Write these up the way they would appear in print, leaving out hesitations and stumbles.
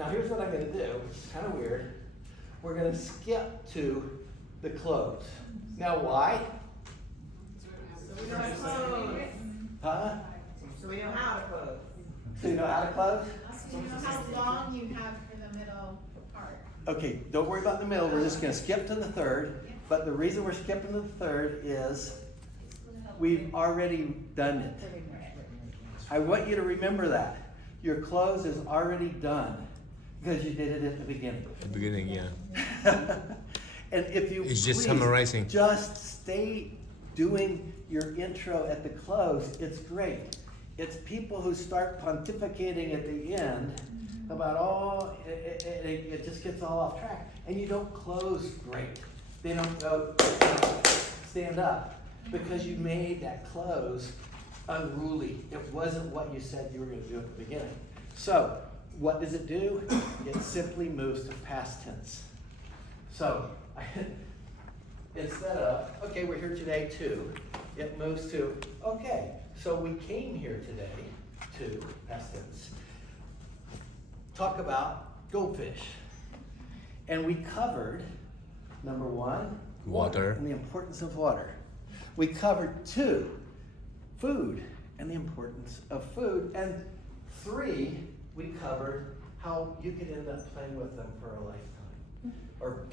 Now here's what I'm going to do, which is kind of weird. We're going to skip to the close. Now why? So we know how to close. Huh? So we know how to close. So you know how to close? So you know how long you have for the middle part. Okay, don't worry about the middle. We're just going to skip to the third. But the reason we're skipping to the third is we've already done it. I want you to remember that. Your close is already done because you did it at the beginning. The beginning, yeah. And if you It's just please summarizing. just stay doing your intro at the close, it's great. It's people who start pontificating at the end about, oh, it just gets all off track. And you don't close great. They don't go stand up because you made that close unruly. It wasn't what you said you were going to do at the beginning. So what does it do? It simply moves to past tense. So instead of, okay, we're here today too, it moves to, okay, so we came here today to, past tense, talk about goldfish. And we covered, number one, Water. and the importance of water. We covered 2, food and the importance of food. And 3, we covered how you could end up playing with them for a lifetime. Or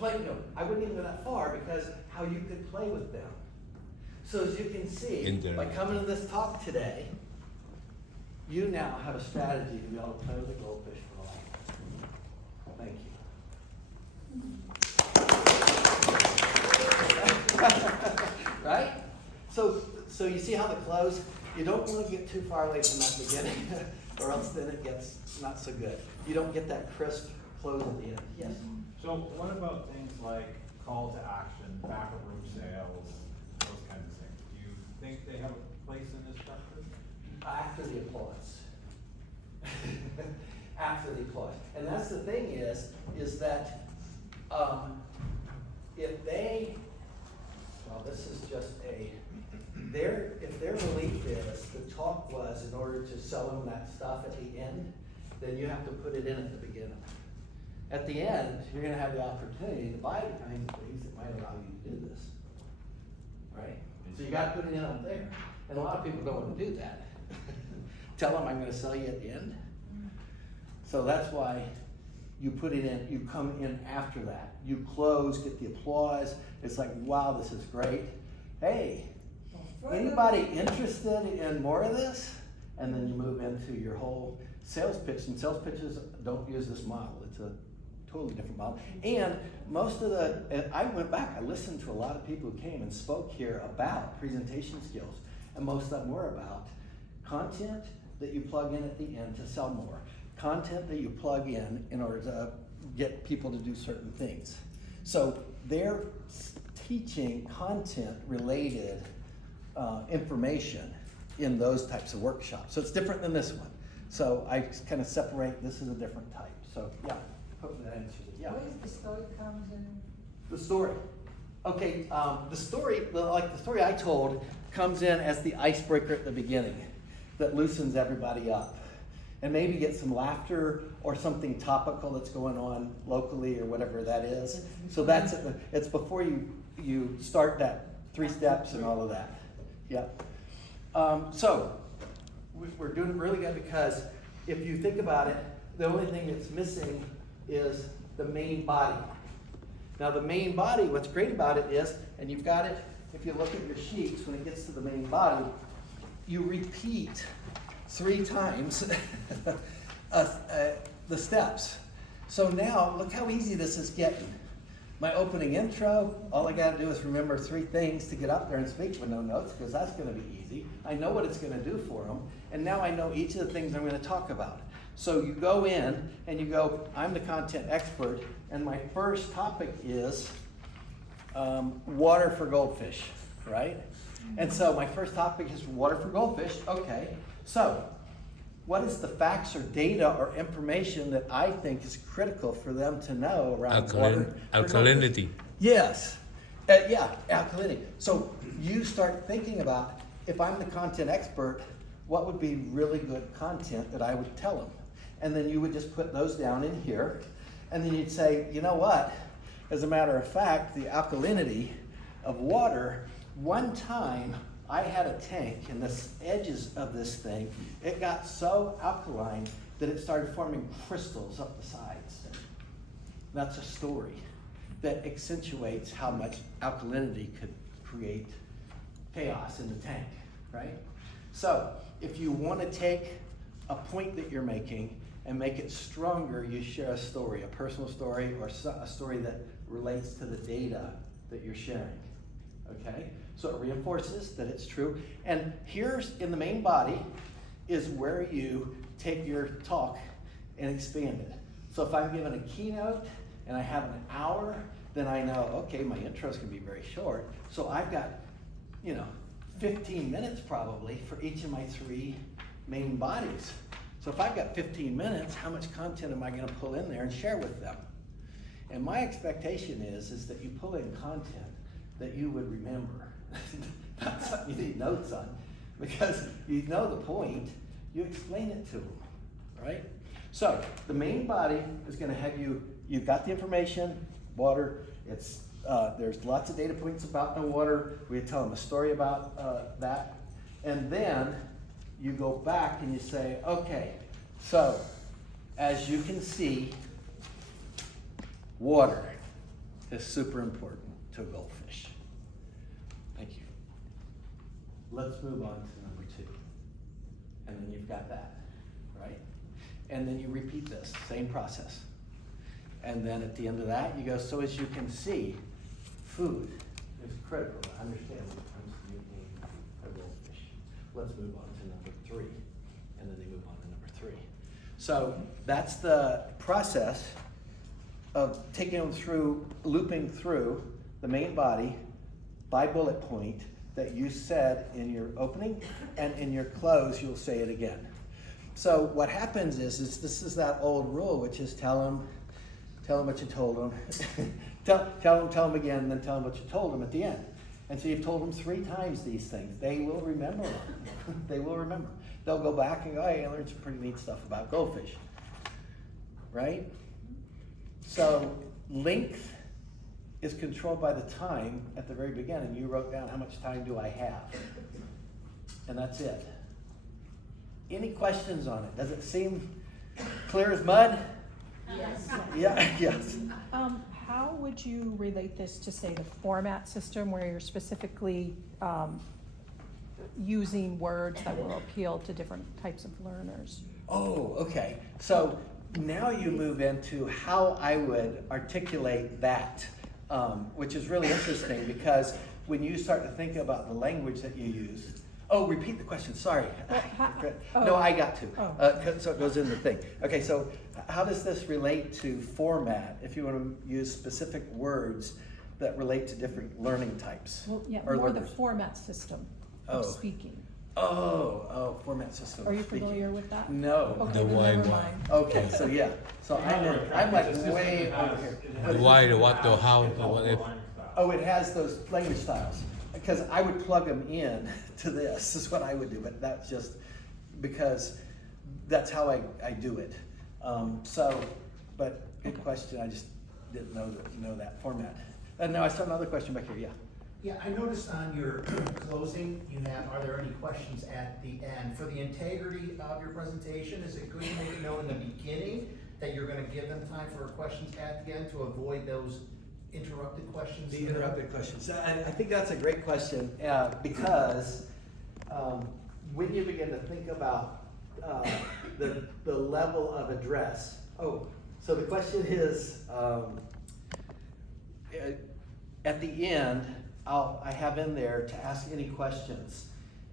I wouldn't even go that far because how you could play with them. So as you can see, by coming to this talk today, you now have a strategy to be able to play with a goldfish for a lifetime. Thank you. Right? So you see how the close, you don't want to get too far away from that beginning or else then it gets not so good. You don't get that crisp close at the end. Yes? So what about things like call to action, back of room sales, those kinds of things? Do you think they have a place in this structure? After the applause. After the applause. And that's the thing is that if they, well, this is just if their belief is the talk was in order to sell them that stuff at the end, then you have to put it in at the beginning. At the end, you're going to have the opportunity to buy the kinds of things that might allow you to do this. Right? So you got to put it in up there. And a lot of people don't want to do that. Tell them I'm going to sell you at the end. So that's why you put it in, you come in after that. You close, get the applause. It's like, wow, this is great. Hey, anybody interested in more of this? And then you move into your whole sales pitch. And sales pitches don't use this model. It's a totally different model. And most of I went back, I listened to a lot of people who came and spoke here about presentation skills. And most of them were about content that you plug in at the end to sell more. Content that you plug in order to get people to do certain things. So they're teaching content related information in those types of workshops. So it's different than this one. So I kind of separate, this is a different type. So yeah, hopefully that answers it. Yeah. What is the story comes in? The story. Okay, the story, like the story I told, comes in as the icebreaker at the beginning that loosens everybody up. And maybe get some laughter or something topical that's going on locally or whatever that is. So that's it. It's before you start that 3 steps and all of that. Yeah. So we're doing really good because if you think about it, the only thing that's missing is the main body. Now the main body, what's great about it is, and you've got it, if you look at your sheets, when it gets to the main body, you repeat 3 times the steps. So now, look how easy this is getting. My opening intro, all I got to do is remember 3 things to get up there and speak with no notes, because that's going to be easy. I know what it's going to do for them, and now I know each of the things I'm going to talk about. So you go in and you go, I'm the content expert, and my first topic is water for goldfish, right? And so my first topic is water for goldfish. Okay, so what is the facts or data or information that I think is critical for them to know around water? Alkalinity. Yes. Yeah, alkalinity. So you start thinking about, if I'm the content expert, what would be really good content that I would tell them? and then you would just put those down in here, and then you'd say, you know what? As a matter of fact, the alkalinity of water, one time I had a tank, and the edges of this thing, it got so alkaline that it started forming crystals up the sides. That's a story that accentuates how much alkalinity could create chaos in the tank, right? So if you want to take a point that you're making and make it stronger, you share a story, a personal story, or a story that relates to the data that you're sharing, okay? So it reinforces that it's true. And here's, in the main body, is where you take your talk and expand it. So if I'm giving a keynote and I have an hour, then I know, okay, my intro's gonna be very short. So I've got, 15 minutes probably for each of my 3 main bodies. So if I've got 15 minutes, how much content am I gonna pull in there and share with them? And my expectation is that you pull in content that you would remember. Not something you need notes on, because you know the point, you explain it to them, right? So the main body is gonna have you've got the information, water, there's lots of data points about the water. We tell them a story about that. And then you go back and you say, okay, so as you can see, water is super important to a goldfish. Thank you. Let's move on to number 2. And then you've got that, right? And then you repeat this, same process. And then at the end of that, you go, so as you can see, food is critical to understand when it comes to making a goldfish. Let's move on to number 3. And then they move on to number 3. So that's the process of taking them through, looping through the main body by bullet point that you said in your opening, and in your close, you'll say it again. So what happens is this is that old rule, which is tell them what you told them, tell them again, and then tell them what you told them at the end. And so you've told them 3 times these things. They will remember them. They will remember. They'll go back and go, hey, I learned some pretty neat stuff about goldfish, right? So length is controlled by the time at the very beginning. You wrote down how much time do I have, and that's it. Any questions on it? Does it seem clear as mud? Yes. Yeah, yes. How would you relate this to, say, the format system, where you're specifically using words that will appeal to different types of learners? Oh, okay. So now you move into how I would articulate that, which is really interesting, because when you start to think about the language that you use. Oh, repeat the question, sorry. No, I got to, so it goes in the thing. Okay, so how does this relate to format, if you want to use specific words that relate to different learning types? Well, yeah, or more the learners? format system of Oh. speaking. Format system. Are you of speaking. familiar with that? No. Okay, The then why never one. mind. Okay, so yeah, so I'm like way over here. The why, the what, the how, the what if. Oh, it has those language styles, because I would plug them in to this, is what I would do, but that's just because that's how I do it. But good question, I just didn't know that format. And now I saw another question back here, yeah. Yeah, I noticed on your closing, you have, are there any questions at the end? For the integrity of your presentation, is it good to make a note in the beginning that you're gonna give them time for questions at the end to avoid those interrupted questions? The interrupted questions. I think that's a great question, because when you begin to think about the level of address. Oh, so the question is, at the end, I have in there to ask any questions.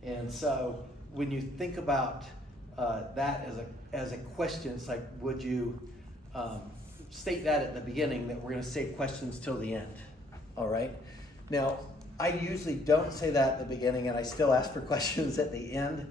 And so when you think about that as a question, it's like, would you state that at the beginning, that we're going to save questions till the end, all right? Now, I usually don't say that at the beginning, and I still ask for questions at the end,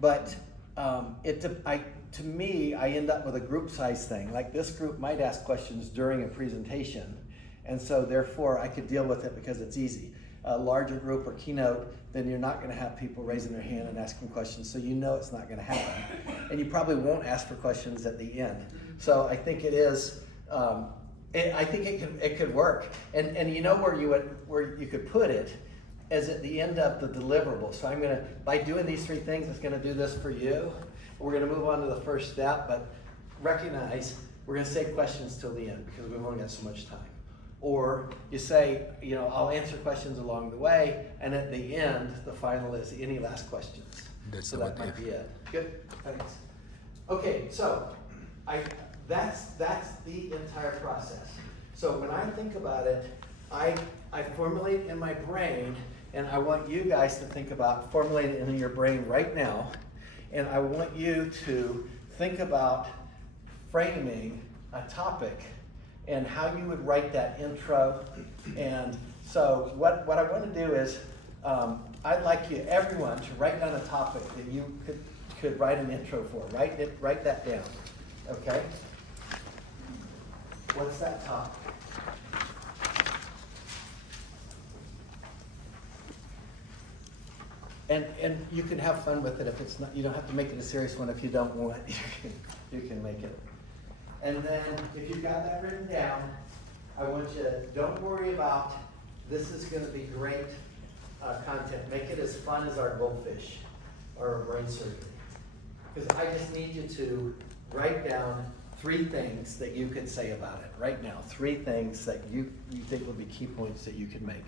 but to me, I end up with a group size thing. Like, this group might ask questions during a presentation, and so therefore I could deal with it because it's easy. a larger group or keynote, then you're not gonna have people raising their hand and asking questions, so you know it's not gonna happen. And you probably won't ask for questions at the end. So I think it is, I think it could work. And you know where you could put it is at the end of the deliverable. So I'm gonna, by doing these three things, it's gonna do this for you. We're gonna move on to the first step, but recognize we're gonna save questions till the end because we've only got so much time. Or you say, you know, I'll answer questions along the way, and at the end, the final is any last questions. That's So what that might if. be it. Good, thanks. Okay, so that's the entire process. So when I think about it, I formulate in my brain, and I want you guys to think about formulating it in your brain right now, and I want you to think about framing a topic and how you would write that intro. And so what I want to do is, I'd like you, everyone, to write down a topic that you could write an intro for. Write that down, okay? What's that topic? And you can have fun with it if it's not, you don't have to make it a serious one if you don't want. You can make it. And then if you've got that written down, I want you to, don't worry about, this is gonna be great content. Make it as fun as our goldfish or our brain surgery. Because I just need you to write down 3 things that you could say about it right now. 3 things that you think would be key points that you could make.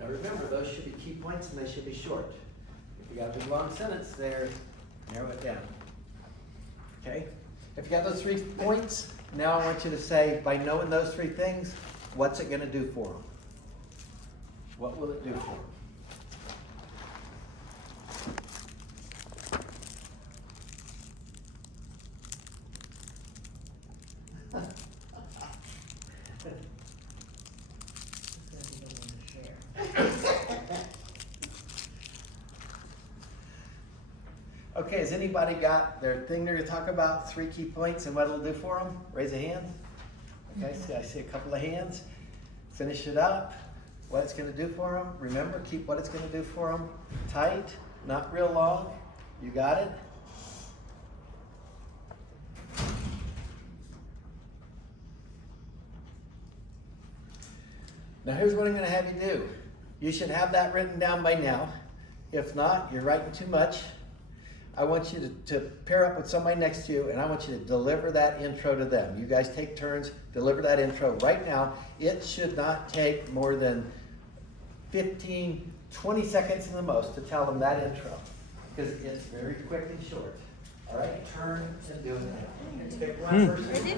Now remember, those should be key points and they should be short. If you got a big long sentence there, narrow it down. Okay? If you got those 3 points, now I want you to say, by knowing those 3 things, what's it gonna do for them? What will it do for them? Okay, has anybody got their thing they're gonna talk about, 3 key points and what it'll do for them? Raise a hand. Okay, I see a couple of hands. Finish it up. What it's gonna do for them. Remember, keep what it's gonna do for them tight, not real long. You got it? Now here's what I'm gonna have you do. You should have that written down by now. If not, you're writing too much. I want you to pair up with somebody next to you, and I want you to deliver that intro to them. You guys take turns, deliver that intro right now. It should not take more than 15, 20 seconds in the most to tell them that intro, because it's very quick and short. All right, turn and do it. Pick one person.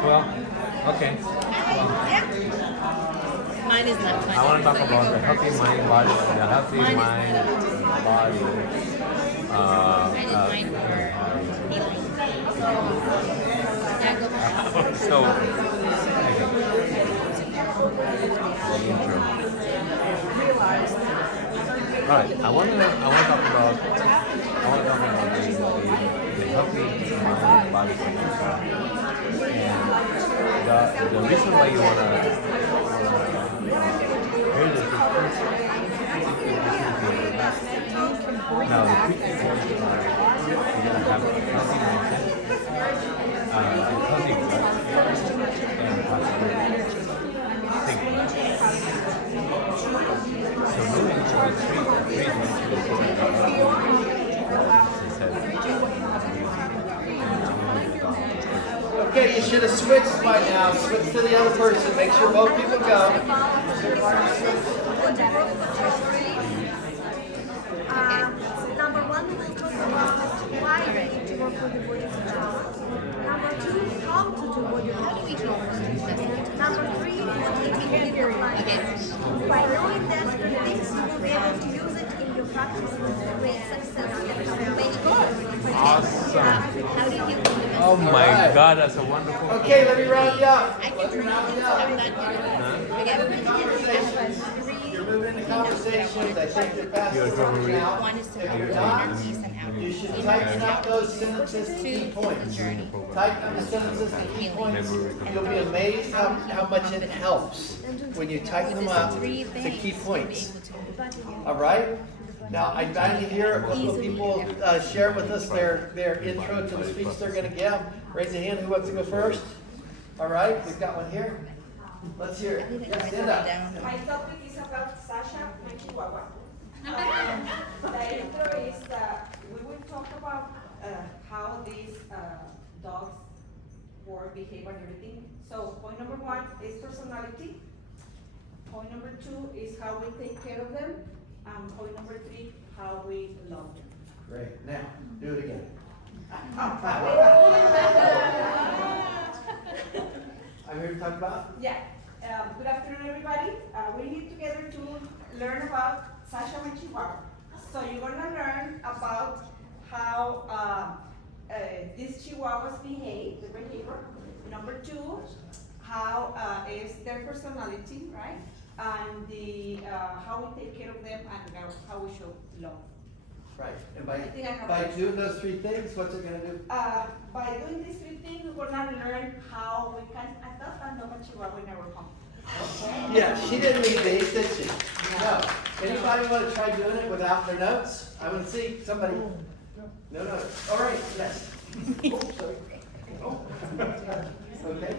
Well, okay. Mine is not funny. I want to talk so you about go the healthy first. mind, body, the healthy Mine is mind, body. I did mine for healing. Yeah, go first. So, all right. I want to talk about the healthy mind, body connection. And the reason why you want to hear this is now the quick points are you're going to have a healthy mindset, healthy gut, and positive thinking. So moving to the three Okay, you should have switched by now. Switch to the other person. Make sure both people go. Number 1, we will talk about why we need to work with the body control. Number 2, how to do body control. And number 3, what we can do in life. By knowing that things, you will be able to use it in your practice with great success. awesome. How do you feel from the Oh my Alright. God, that's a wonderful. Okay, let me round you up. I Let can me round you I'm up. not here. You're moving into conversations. I think you're past You're the totally running out. One is to If help you're with not, enemies and outreach. you should tighten up those sentences to key points. Journey. Tighten up the sentences to key points. You'll be amazed how much it helps when you tighten them up to key points. All right? Now, I'd like to hear a couple of people share with us their intro to the speech they're going to give. Raise a hand. Who wants to go first? All right, we've got one here. Let's hear it. Yes, stand up. My topic is about Sasha, my Chihuahua. The intro is we will talk about how these dogs work, behave, and everything. So point number 1 is personality. Point number 2 is how we take care of them. And point number 3, how we love them. Great. Now, do it again. I'm here to talk about. Yeah. Good afternoon, everybody. We're here together to learn about Sasha and Chihuahua. So you're gonna learn about how these Chihuahuas behave, the behavior. Number 2, how is their personality, right? And the how we take care of them and how we show love. Right. And I think I have by it. doing those 3 things, what's it going to do? By doing these 3 things, we're gonna learn how we can adopt and love a Chihuahua in our home. Okay? Yeah, she didn't need these, did she? No. Anybody want to try doing it without their notes? I want to see somebody. No notes. All right. Yes. Oh, sorry. Oh. Okay.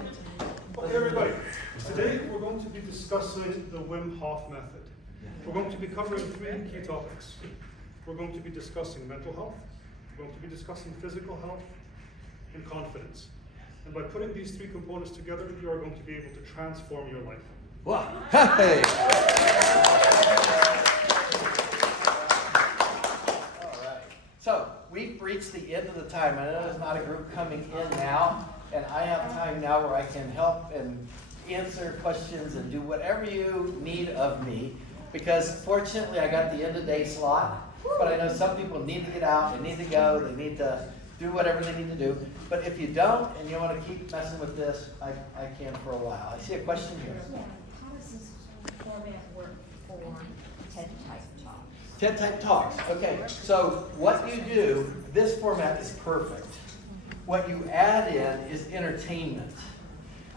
Okay, everybody. Today we're going to be discussing the Wim Hof method. We're going to be covering 3 key topics. We're going to be discussing mental health, we're going to be discussing physical health, and confidence. And by putting these 3 components together, you are going to be able to transform your life. Wow. Hey. All right. So we've reached the end of the time. I know there's not a group coming in now, and I have time now where I can help and answer questions and do whatever you need of me, because fortunately I got the end of day slot, but I know some people need to get out, they need to go, they need to do whatever they need to do. But if you don't and you want to keep messing with this, I can for a while. I see a question here. Yeah, how does this format work for TED type talk? TED Type Talks. Okay, so what you do, this format is perfect. What you add in is entertainment.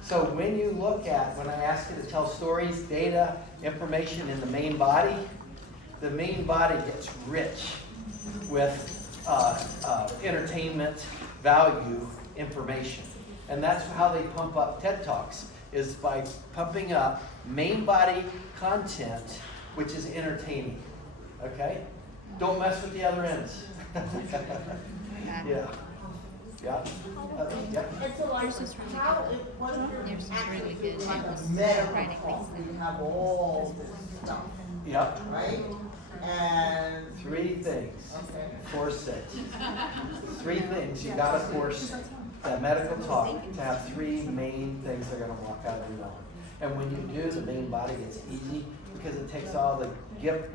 So when you look at, when I ask you to tell stories, data, information in the main body gets rich with entertainment, value, information. And that's how they pump up TED Talks, is by pumping up main body content, which is entertaining. Okay? Don't mess with the other ends. Yeah. Yeah. Yeah. And so like, how, what if you're Yours is really actually good. doing like It was a medical Friday talk, week. you have all this stuff, Yep. right? And, 3 things. okay. Force it. 3 things. You gotta force that medical talk to have 3 main things they're gonna walk out of your mouth. And when you do, the main body gets easy because it takes all the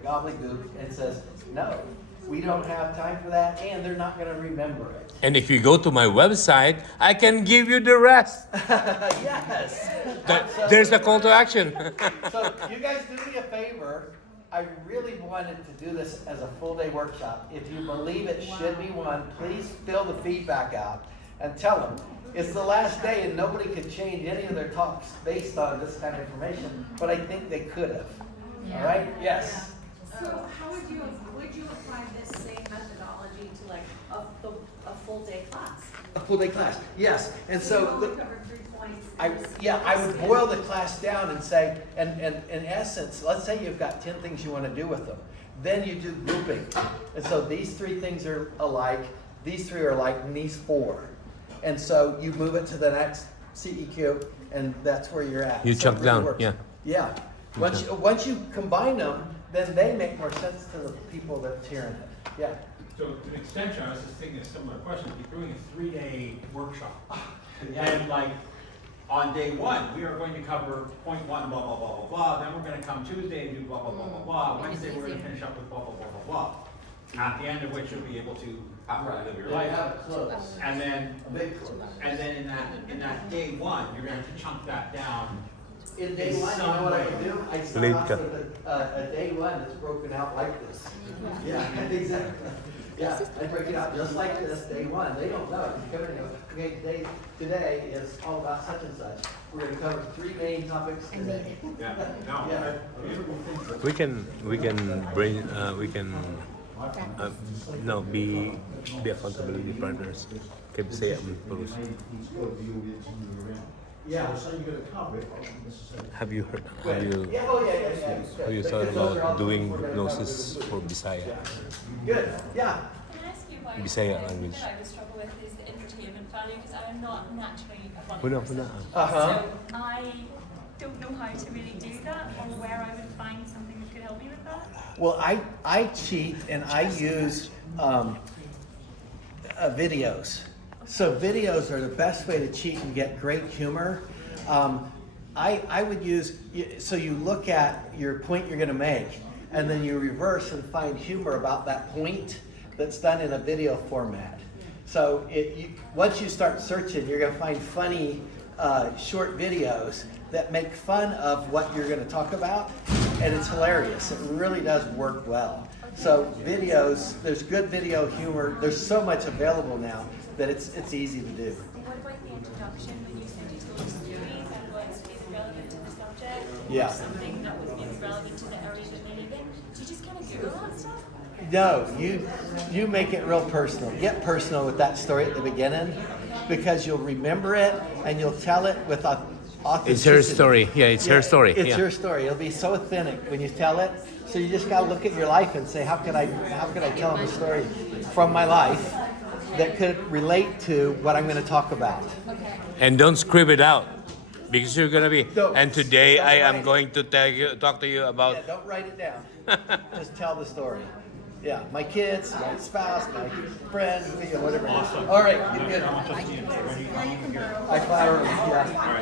gobbledygook and says, no, we don't have time for that, and they're not gonna remember it. And if you go to my website, I can give you the rest. Yes. There's the call to action. So you guys do me a favor. I really wanted to do this as a full day workshop. If you believe it should be one, please fill the feedback out and tell them it's the last day and nobody could change any of their talks based on this kind of information, but I think they could have. All right? Yes. So how would you apply this same methodology to like a full day class? A full day class. Yes. And so only cover 3 points. I would boil the class down and say, and in essence, let's say you've got 10 things you want to do with them. Then you do grouping. And so these 3 things are alike, these 3 are alike, and these 4. And so you move it to the next CEQ, and that's where you're at. You So it chunk really down, works. yeah. Yeah. Once you combine them, then they make more sense to the people that's hearing it. Yeah. So to an extension, I was just thinking a similar question. If you're doing a 3-day workshop, and like on day 1, we are going to cover point 1, blah, blah, blah, blah, blah. Then we're going to come Tuesday and do blah, blah, blah, blah, blah. Wednesday, we're going to finish up with blah, blah, blah, blah, blah. at the end of which you'll be able to happily live your They life. have a close, And then, a big close. and then in that day one, you're gonna have to chunk that down. In day one, you know what I would do? I start off with a day one that's broken out like this. Yeah, exactly. Yeah, I break it out just like this, day one. They don't know. You come in and go, okay, today is all about such and such. We're gonna cover 3 main topics today. Yeah, no, Yeah. We can bring no be accountability partners. Kayak bisa ya terus. Yeah. Have you heard? Yeah, oh yeah. Have you thought about doing hypnosis for Bisaya? Good, yeah. Can I ask you why Bisaya the thing language. that I would struggle with is the entertainment value because I'm not naturally a funny Puna. person. Uh-huh. So I don't know how to really do that or where I would find something that could help me with that. Well, I cheat and I use videos. So videos are the best way to cheat and get great humor. I would use, so you look at your point you're gonna make and then you reverse and find humor about that point that's done in a video format. So once you start searching, you're gonna find funny short videos that make fun of what you're gonna talk about, and it's hilarious. It really does work well. So videos, there's good video humor. There's so much available now that it's easy to do. What about the introduction when you said you told stories and was maybe relevant to the subject? Yeah. Or something that was maybe relevant to the area that they live in? Do you just kind of Google that stuff? No, you make it real personal. Get personal with that story at the beginning because you'll remember it and you'll tell it with authenticity. It's her story. Yeah, it's her story. It's Yeah. your story. It'll be so authentic when you tell it. So you just gotta look at your life and say, how could I tell them a story from my life that could relate to what I'm gonna talk about? And don't script it out because you're gonna be. Don't- And today don't I write am it. going to talk to you about. Yeah, don't write it down. Just tell the story. Yeah, my kids, my spouse, my friends, whatever. Awesome. All right, good. I fire them, yeah.